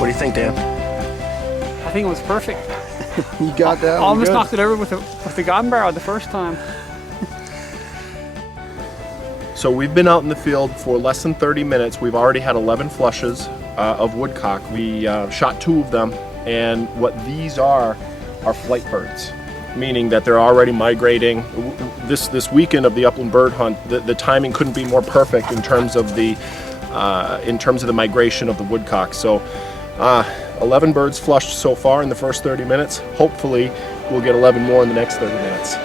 What do you think, Dan? I think it was perfect. You got that one Almost good. knocked it over with the gun barrel the first time. So we've been out in the field for less than 30 minutes. We've already had 11 flushes of woodcock. We shot 2 of them, and what these are flight birds, meaning that they're already migrating. This weekend of the upland bird hunt, the timing couldn't be more perfect in terms of the migration of the woodcock. So 11 birds flushed so far in the first 30 minutes. Hopefully we'll get 11 more in the next 30 minutes.